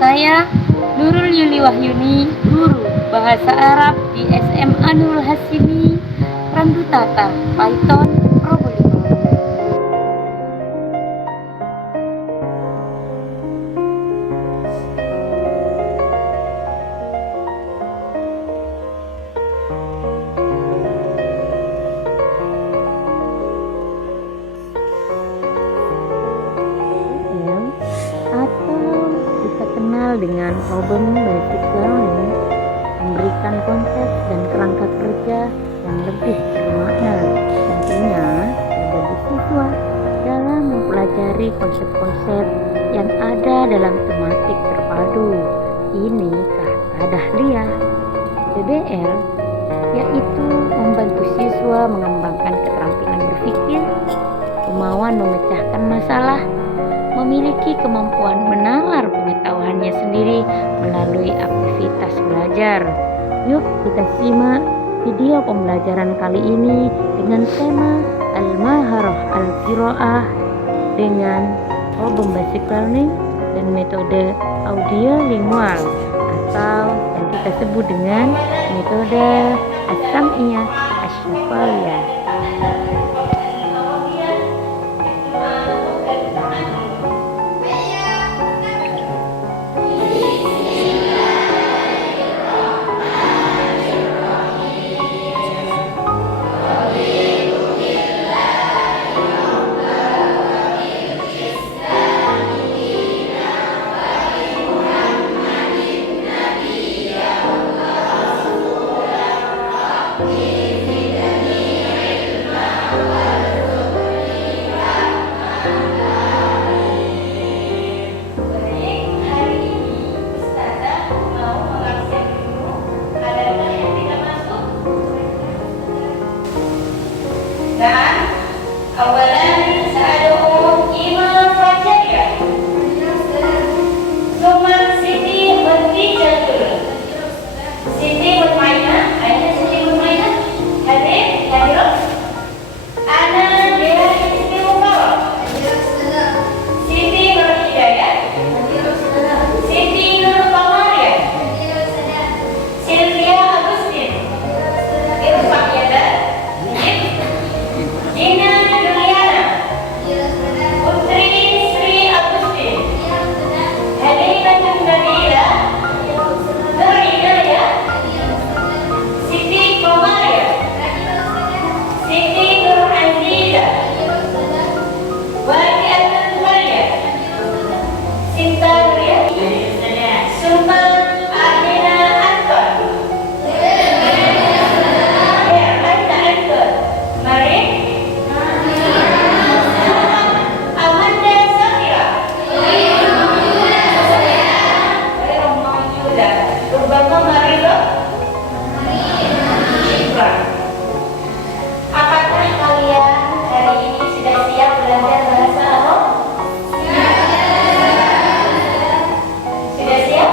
Saya Nurul Yuli Wahyuni, guru Bahasa Arab di SMA Nurul Hasimi, Randutata, Python, Probolinggo. Dengan problem basic learning memberikan konsep dan kerangka kerja yang lebih bermakna tentunya bagi siswa dalam mempelajari konsep-konsep yang ada dalam tematik terpadu. Ini kata Dahlia. BBL yaitu membantu siswa mengembangkan keterampilan berpikir, kemauan memecahkan masalah, memiliki kemampuan menalar pengetahuannya sendiri melalui aktivitas belajar. Yuk kita simak video pembelajaran kali ini dengan tema Al-Maharah Al-Qiraah dengan problem basic learning dan metode audio lingual atau yang kita sebut dengan metode As-Sam'iyah Asy-Syafawiyah. Dan awalan sa'aluhu ima fajarya Suma Siti bertijatul Siti bermainah. Ayah Siti bermainah. Hadir, hadirah. Ana dia istimewa. Siti berhidayah. Siti Nur Pamaria. Sylvia Agustin. Irfan Yada. Dina Juliana. Putri Sri Agustin. Halina Nabila. Nur Hidayah. Siti Komaria. Siti Nur Aziza. Wadiatul Maria. Sinta Nuria. Summa Adina Anton. Anta Anton. Mari. Amanda Safira. Rubama Marilo. Apakah kalian hari ini sudah siap belajar bahasa Arab? Sudah siap?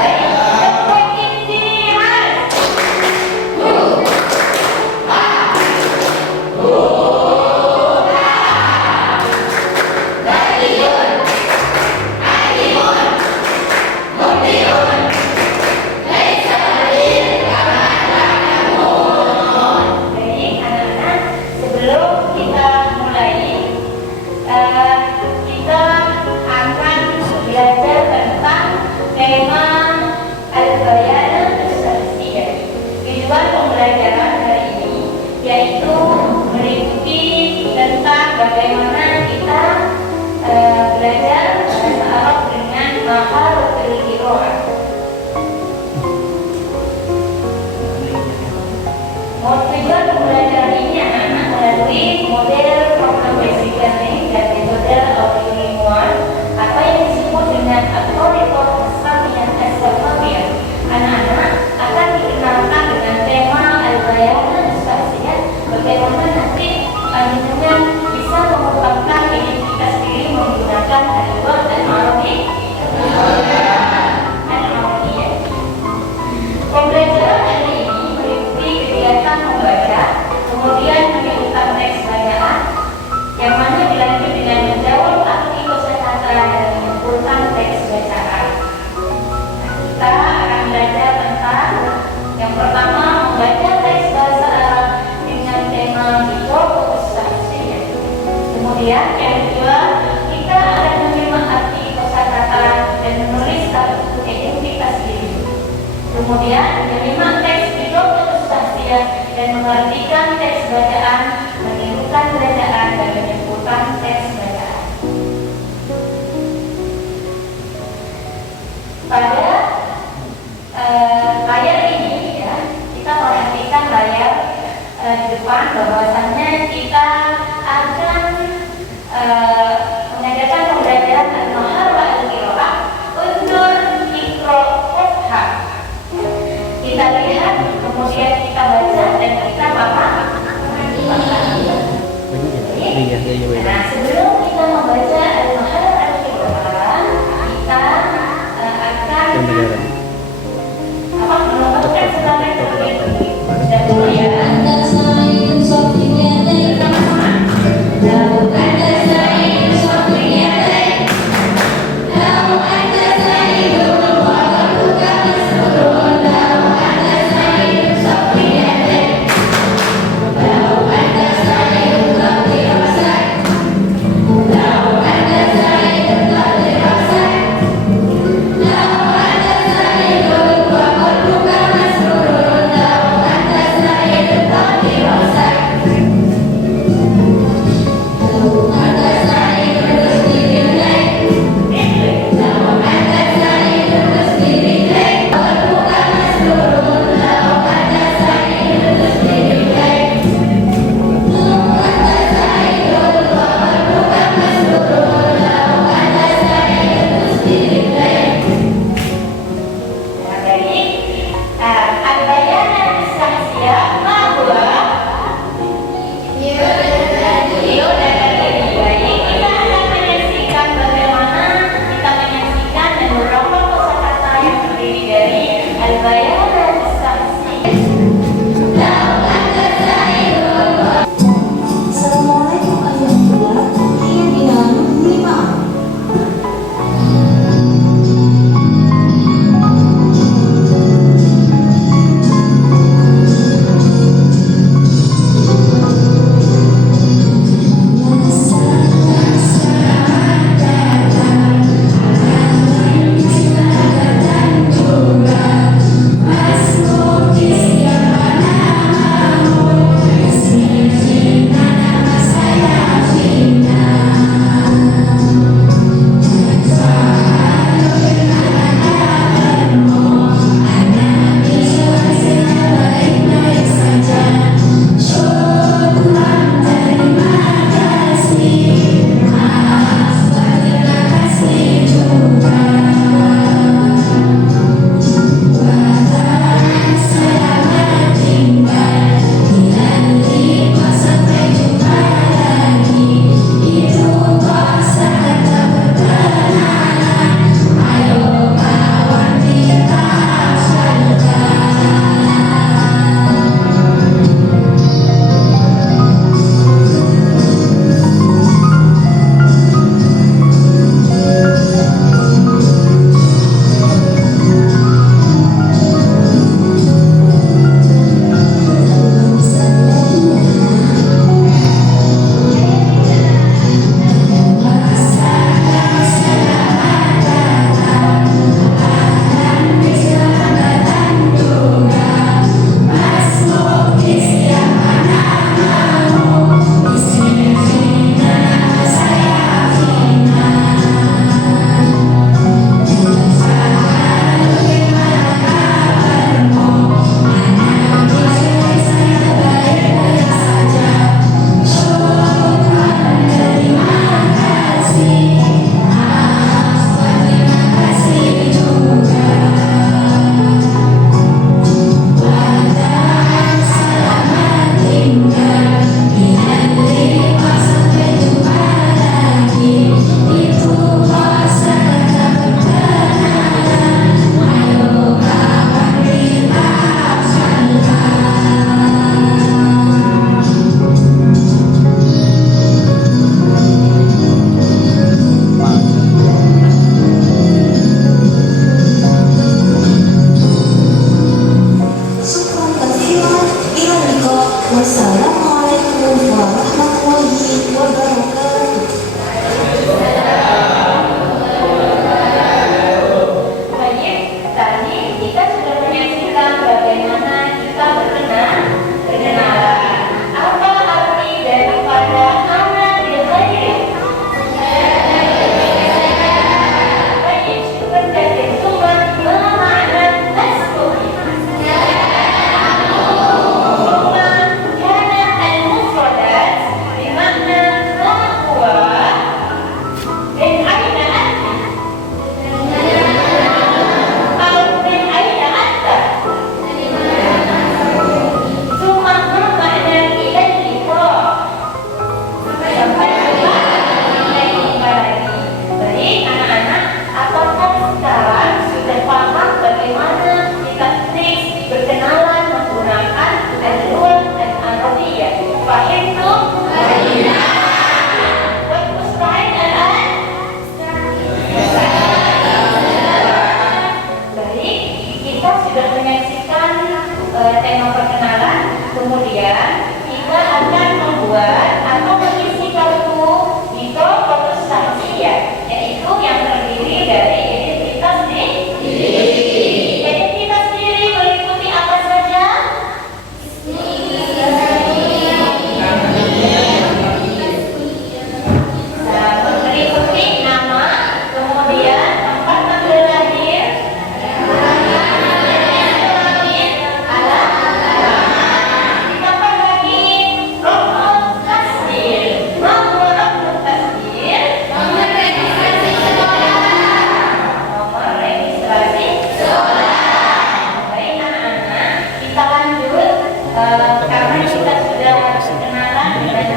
Baik, tempat istirahat. Baik, anak-anak, sebelum kita mulai, kita akan belajar tentang tema Al-Bayan As-Sarsiyah. Tujuan pembelajaran hari ini yaitu meliputi tentang bagaimana kita belajar bahasa Arab dengan maharatul qiraah. Tujuan pembelajaran ini anak-anak melalui model problem basic learning dan metode audio lingual atau yang disebut dengan At-Thariqah As-Sam'iyah Asy-Syafawiyah. Anak-anak akan dikenalkan dengan tema Al-Bayan As-Sarsiyah, bagaimana nanti selanjutnya bisa mengembangkan identitas diri menggunakan al-lughat al-Arabiyyah. Pembelajaran hari ini meliputi kegiatan membaca, kemudian menyebutkan teks bacaan, yang mana dilanjut dengan Kemudian menyimak teks Bidogel Sahsiah dan mengartikan teks bacaan, menirukan bacaan dan menyimpulkan teks bacaan. Pada layar ini ya, kita perhatikan layar di depan bahwasannya kita akan mengadakan pembelajaran al-mahar wa al-qiraah undur ikro qofha. Kita lihat, kemudian kita baca dan kita paham. Nah, sebelum kita membaca al-mahar wa al-qiraah, kita akan melakukan serangan seperti dahulu ya. Baik, tadi kita sudah menyaksikan membuat atau mengisi kartu Diko Fokus Samsia, yaitu yang terdiri dari identitas diri. Identitas diri meliputi apa saja? Meliputi nama, kemudian tempat tanggal lahir, ditambah lagi rokok tasdir. Nomor rokok tasdir, nomor registrasi sekolah. Baik anak-anak, kita lanjut karena kita sudah kenalan dengan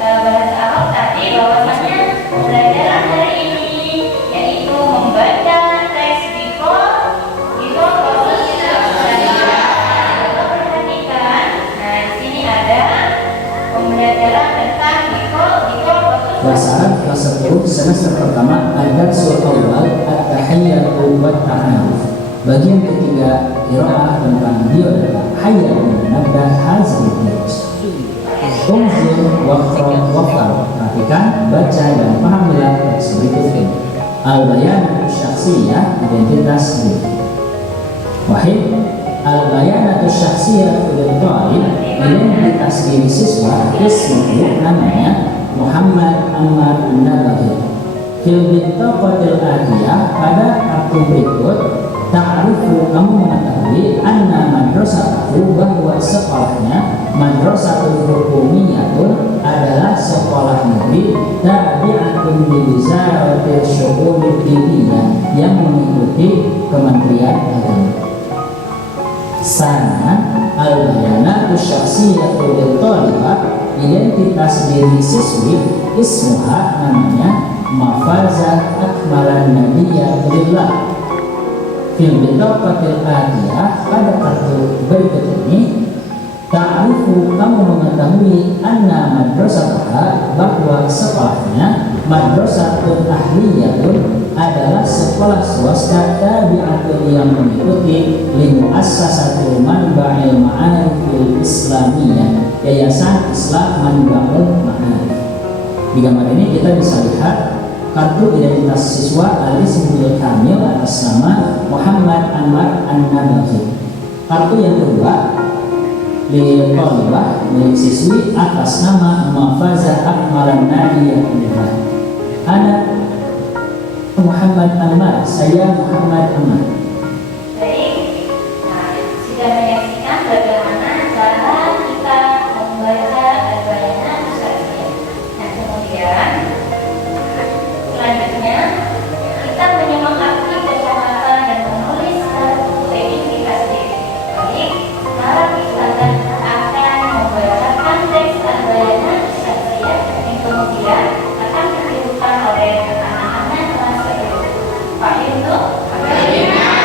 bahasa Arab tadi, bahwasanya pembelajaran hari ini yaitu membaca teks Diko Fokus Samsia. Kalau perhatikan, nah di sini ada pembelajaran tentang Diko Fokus Bahasa Arab kelas 10 semester pertama Ad-Darsul Awal At-Tahiyyatu wa Ta'aruf. Bagian ketiga qiraah tentang dia adalah hayya nabda hazil dars. Unzur waqra waqar. Perhatikan, baca dan pahamilah teks berikut ini. Al-bayanatu syakhsiyah, identitas diri. Wahid, al-bayanatu syakhsiyah lil talib, identitas diri siswa, ismuhu namanya Muhammad Ammar An-Nabawi. Fil bitaqatil atiyah, pada kartu berikut ta'rifu, kamu mengetahui anna madrasatahu, bahwa sekolahnya madrasatul hukumiyatun adalah sekolah negeri tabi'atun li wizaratil syu'unid diniyah, yang mengikuti Kementerian Agama. Sana al-bayanatu syakhsiyatu lil talibah, identitas diri siswi, ismuha namanya Mafaza Akmalan Nabiyya Billah. Fil bitaqatil atiyah, pada kartu berikut ini ta'rifu, kamu mengetahui anna madrasataha, bahwa sekolahnya madrasatun ahliyatun adalah sekolah swasta tabi'atun, yang mengikuti limuassasatul manba'il ma'arifil islamiyah, yayasan Islam Manba'ul Ma'arif. Di gambar ini kita bisa lihat kartu identitas siswa al-ismul kamil atas nama Muhammad Ammar An-Nabawi. Kartu yang kedua lil talibah, milik siswi, atas nama Mafaza Akmalan Nabiyya Billah. Ana Muhammad Ammar, saya Muhammad Ammar. Baik, nah, sudah menyaksikan bagaimana cara kita membaca al-bayanat syakhsiyah. Nah, kemudian selanjutnya kita menyemangati kosakata dan menulis kartu identitas diri. Baik, sekarang kita akan membacakan teks al-bayanat syakhsiyah yang kemudian akan ditirukan oleh anak-anak kelas 10. Pak Yusuf, al-bayanat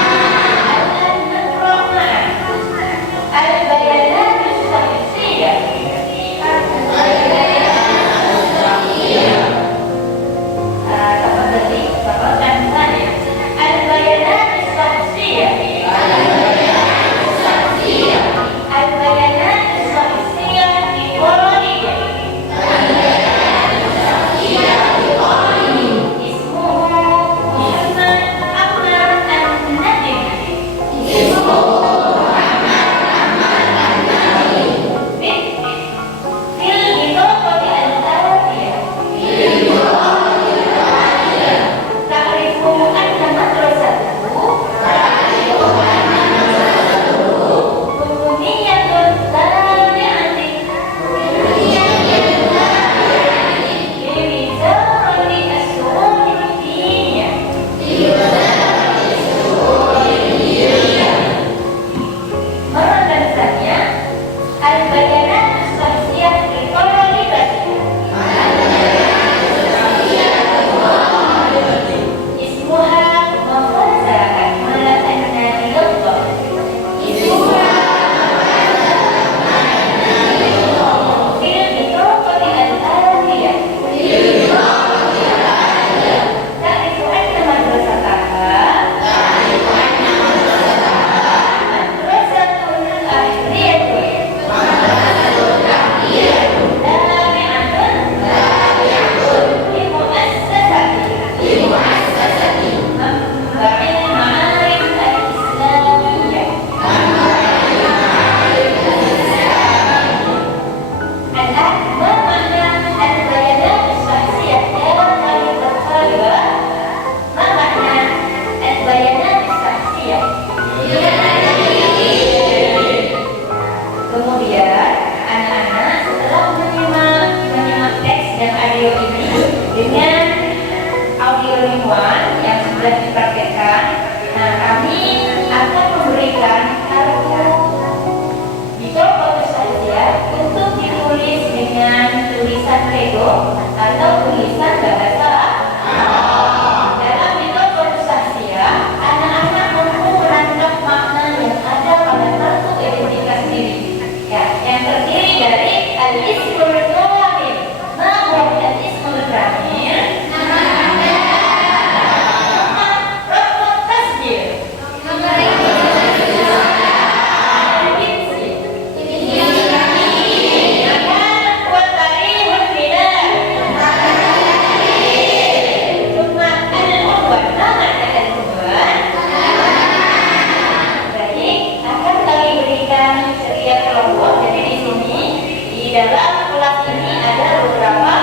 ada beberapa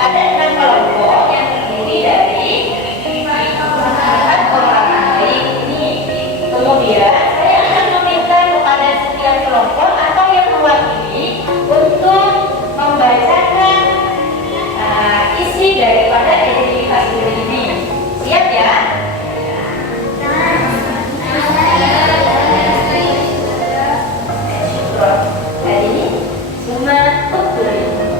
ada 6 kelompok yang terdiri dari 4 orang ahli ini. Kemudian saya akan meminta kepada setiap kelompok atau yang mewakili untuk membacakan isi daripada identifikasi diri ini. Siap ya? Jadi, cuma betul.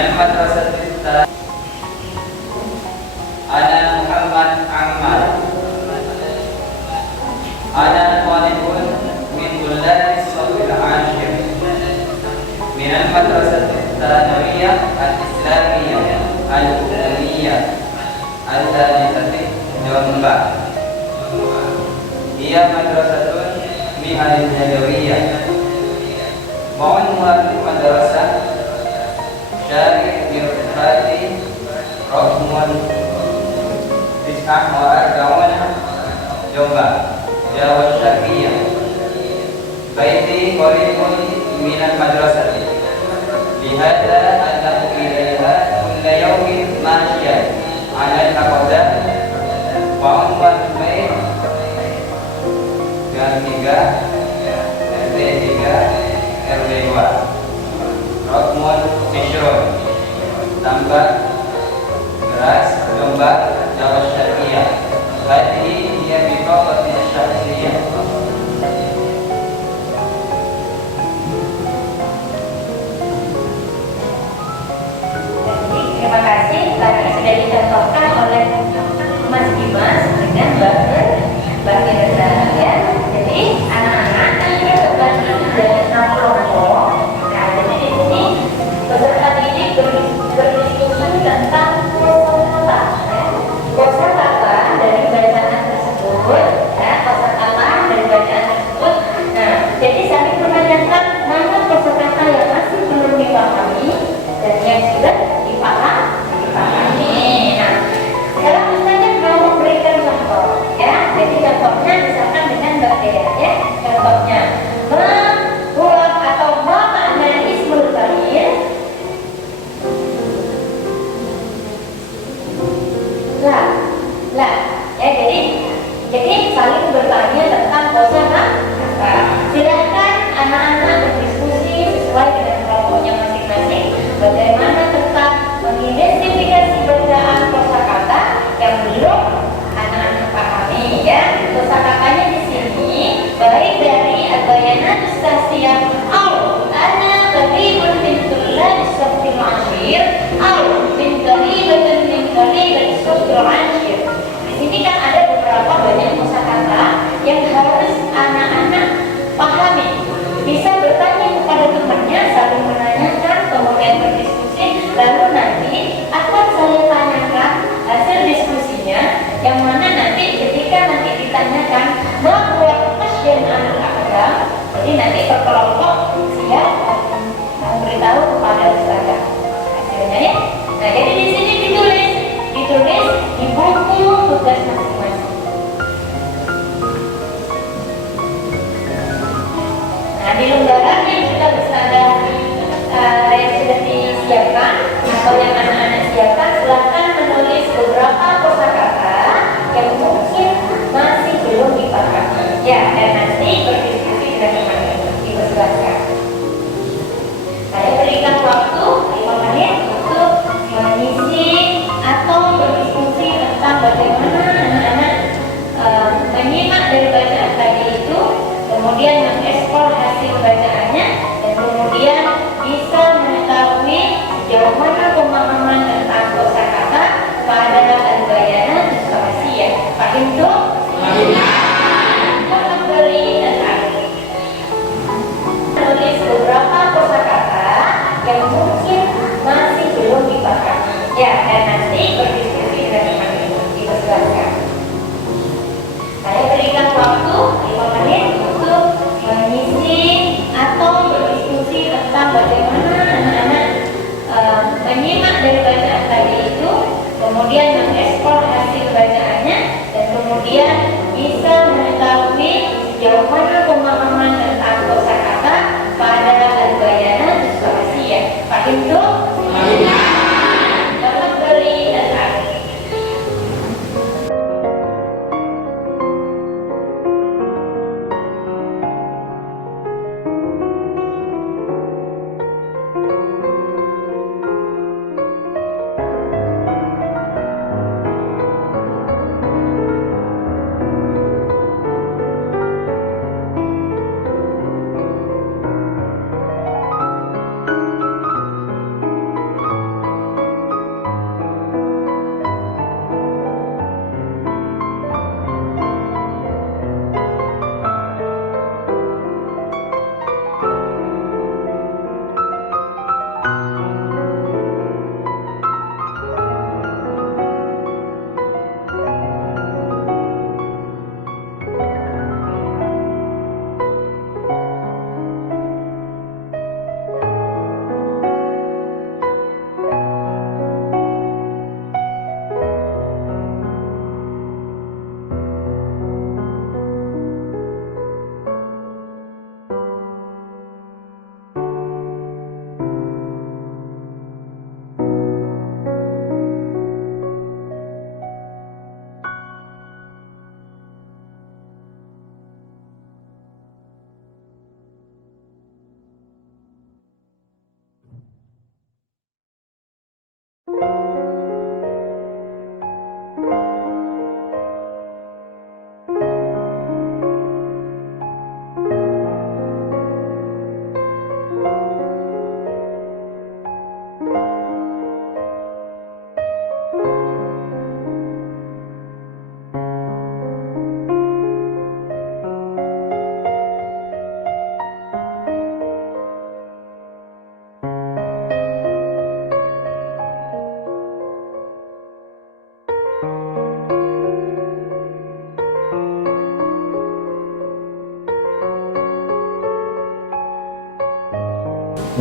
المدرسة الثانية أنا محمد عمار. أنا طالب من طلاب الصف العاشر من المدرسة الثانوية الإسلامية الأمية الثالثة جنبا. هي مدرسة مئة الجلوية. Mohon madrasah Syarif Irfati Rahman Tis'ah Waragawana Jombang Jawa Syarqiyah. Baiti qaribun minal madrasati lihada adhabu ilaiha kulla yawmin masyian ala al-aqdah wa umar baik Gang 3 RT 3 RW 2 Rokmun Mishrun Tambak Beras Jombang Jawa Syarqiyah. Hadihi dia biqawati syakhsiyah. Terima kasih. Tadi sudah dicontohkan oleh Mas Dimas dengan bagi rendah ya. Jadi anak-anak ini terbagi menjadi 6 kelompok. Nah, jadi di sini peserta didik berdiskusi tentang kosakata. Kosakata dari bacaan tersebut, ya, kosakata dari bacaan tersebut. Nah, jadi saling menanyakan mana kosakata yang masih belum dipahami dan yang sudah dipahami. Nah, sekarang misalnya mau memberikan contoh, ya. Jadi contohnya misalkan dengan Mbak Dea, ya. Contohnya membuat atau makna ismul fa'il. Lah, ya. Jadi saling bertanya tentang kosakata. Silakan anak-anak berdiskusi sesuai dengan kelompoknya masing-masing. Bagaimana tentang mengidentifikasi bacaan kosakata yang belum anak-anak pahami, ya. Kosakatanya di sini baik dari al-bayanatus sahsiyah au ana qaribun min tullabis safil ashir au min qaribatun min qaribatis safil ashir. Di sini kan ada beberapa banyak kosakata yang harus anak-anak pahami. Bisa bertanya kepada temannya, saling menanyakan, kemudian berdiskusi, lalu nanti akan saya tanyakan hasil diskusinya, yang mana nanti ketika nanti ditanyakan membuat masyian anak-anak, jadi nanti berkelompok siap memberitahu kepada ustazah hasilnya, ya. Nah, jadi di sini ditulis di buku tugas masing-masing. Nah, di lembaran yang sudah ustazah yang sudah disiapkan atau yang anak-anak siapkan, silakan menulis beberapa kosakata yang mungkin masih belum dipahami, ya, dan nanti berdiskusi dengan teman-teman. Dipersilakan. Saya berikan waktu 5 menit untuk mengisi atau berdiskusi tentang bagaimana anak-anak menyimak dari bacaan tadi itu, kemudian mengekspor hasil bacaannya, dan kemudian bisa mengetahui sejauh mana pemahaman tentang kosakata pada al-bayanatus sahsiyah. Paham tuh? Tolong beri tulis beberapa kosakata yang mungkin masih belum dipahami, ya, dan nanti berdiskusi dengan teman-teman. Dipersilakan. Saya berikan waktu 5 menit untuk mengisi atau berdiskusi tentang bagaimana anak-anak menyimak dari bacaan tadi itu, kemudian mengekspor hasil bacaannya, dan kemudian bisa mengetahui sejauh mana pemahaman tentang kosakata pada al-bayanatus sahsiyah. Paham tuh? Tolong beri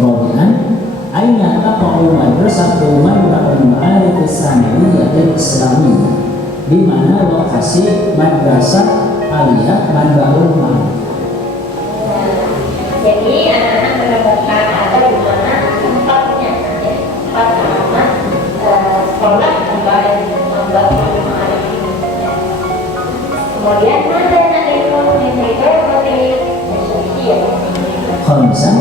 Kemudian aina taqa'u madrasatu Majma'ul Ma'arif As-Sanawiyyah Islamiyah, di mana lokasi madrasah aliyah Majma'ul Ma'arif. Jadi anak-anak menemukan atau di mana tempatnya, ya, tempat alamat sekolah Majma'ul Ma'arif ini. Kemudian ada ilmu seperti sosial. Khamsan,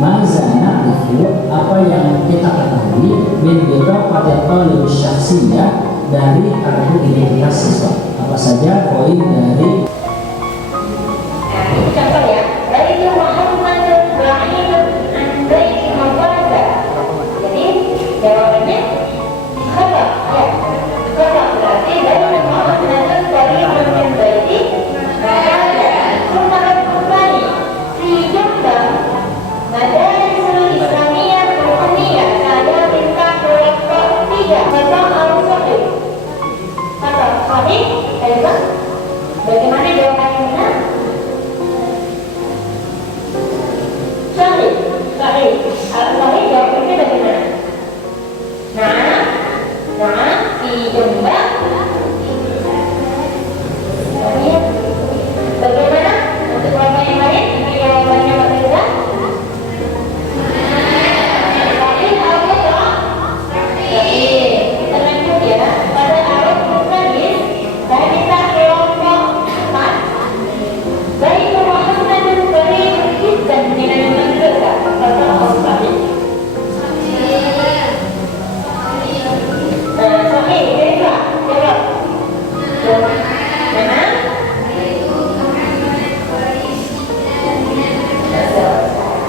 maza na'rifu, apa yang kita ketahui min bitaqatil talib syakhsiyah, dari kartu identitas siswa. Apa saja poin dari Contoh ya, dari Muhammad Ibrahim Andai Mawaza. Jadi jawabannya khabar, ya. Khabar berarti dari Muhammad Ibrahim Andai Mawaza. Khabar kembali si Jumlah Madaris Islamiyah Ruhaniyah. Saya minta kelompok 3 kata al-sahih. Kata sahih, bagaimana jawabannya benar? Sahih, sahih. Al-sahih jawabannya bagaimana? Nah, di Jombang. Bagaimana untuk kelompok yang lain? Ini jawabannya Pak Reza. Sahih al-Qadra. Sahih. Kita lanjut ya. Pada Arab Mustadis, saya minta kelompok 4. Baik Muhammad dari Hizban dengan madrasah kata al-Sahih. Sahih, Reza, jawab. Mana?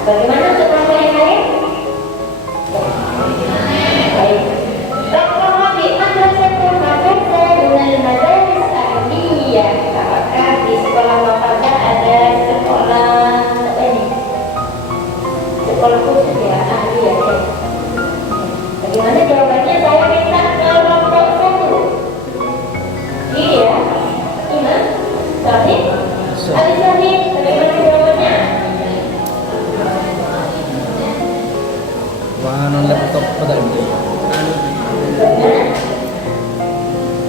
Bagaimana untuk kelompok yang lain? Baik. Dr. Rabi, madrasatul madrasah dengan madaris aliyah. Apakah di sekolah Mafadah ada sekolah apa ini? Sekolah khusus ya, aliyah ya. Bagaimana jawabannya? Saya minta kelompok 1. Iya, Imam, Sahih, Al-Sahih. Bagaimana jawabannya? Wahanan laptop pada ini.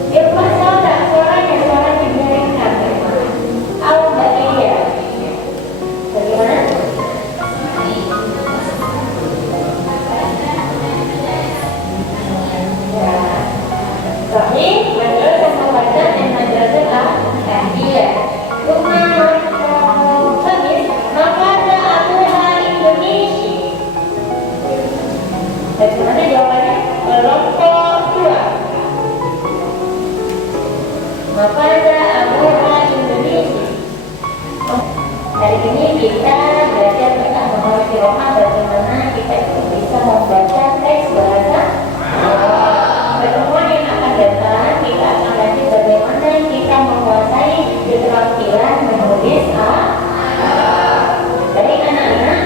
Irfan suaranya dibiarinkan. Al-Baqiyah. Bagaimana? Ya. Sahih, madrasah Mawadah dan madrasah al-Ahdiyah. Rumah Khamis, Mafadah Abuha Indonesia. Bagaimana jawabannya? Kelompok 2. Mafadah Abuha Indonesia. Hari ini kita belajar tentang mengenai Qiraah, bagaimana kita itu bisa membaca teks bahasa Arab. Pertemuan yang akan datang kita akan lanjut bagaimana kita menguasai keterampilan menulis Arab. Dari anak-anak,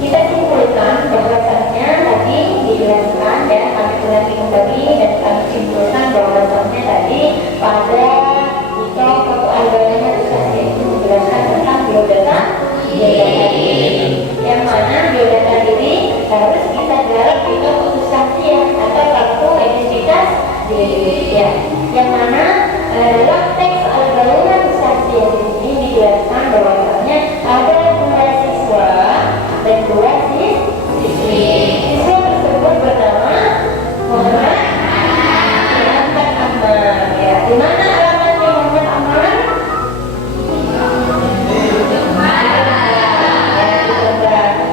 kita simpulkan bahwasannya tadi dijelaskan dan kami ulangi kembali dan kami simpulkan bahwasannya tadi pada jika satu albananya itu menjelaskan tentang biodata diri, yang mana biodata diri harus kita garap kita khususnya atau kartu identitas diri ya, yang mana dalam teks albananya khususnya ini dijelaskan bahwasannya ada 2 siswa dan 2 siswi. Siswa tersebut bernama Muhammad Ammar ya. Di mana alamatnya Muhammad Ammar?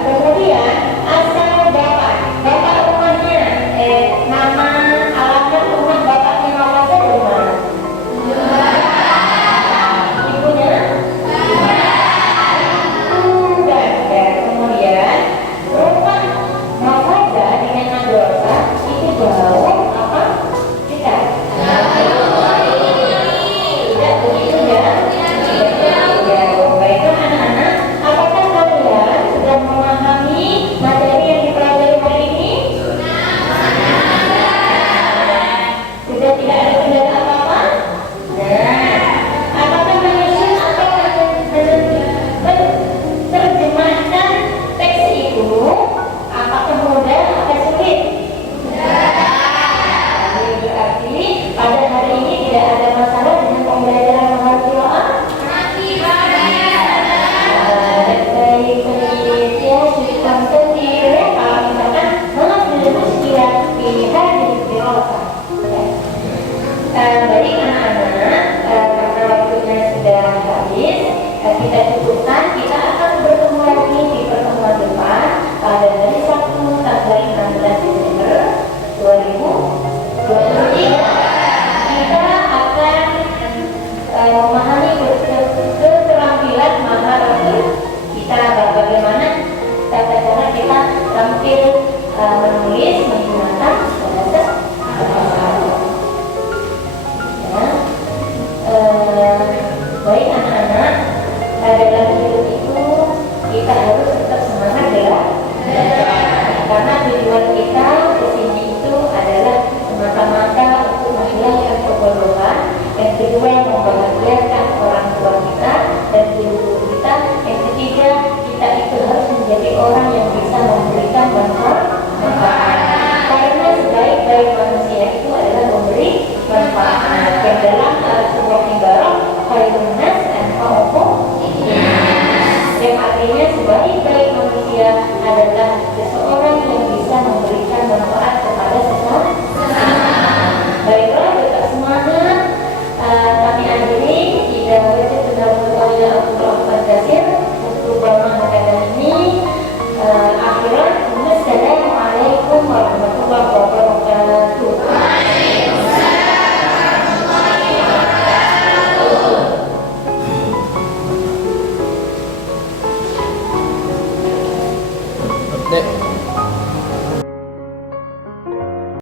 Kemudian asal bapak rumahnya, nama alamat rumah bapaknya Muhammad dari mana? menulis menggunakan bahasa Arab. Ya. Baik anak-anak, dalam hidup itu kita harus tetap semangat ya. Karena tujuan kita kesini itu adalah semata-mata untuk menghilangkan kebodohan, yang kedua yang membahagiakan orang tua kita dan guru kita, yang ketiga kita itu harus menjadi orang yang bisa memberikan manfaat. Karena sebaik-baik manusia itu adalah memberi manfaat. Yang dalam sebuah ibarat khairun nas anfa'uhum linnas, yang artinya sebaik-baik manusia adalah seseorang yang bisa memberikan manfaat kepada sesama. Baiklah, tetap semangat. Kami akhiri tidak wajib benar-benar Al-Quran Kasir untuk Bama Akademi. Akhirat, Assalamualaikum warahmatullahi wabarakatuh. Dek,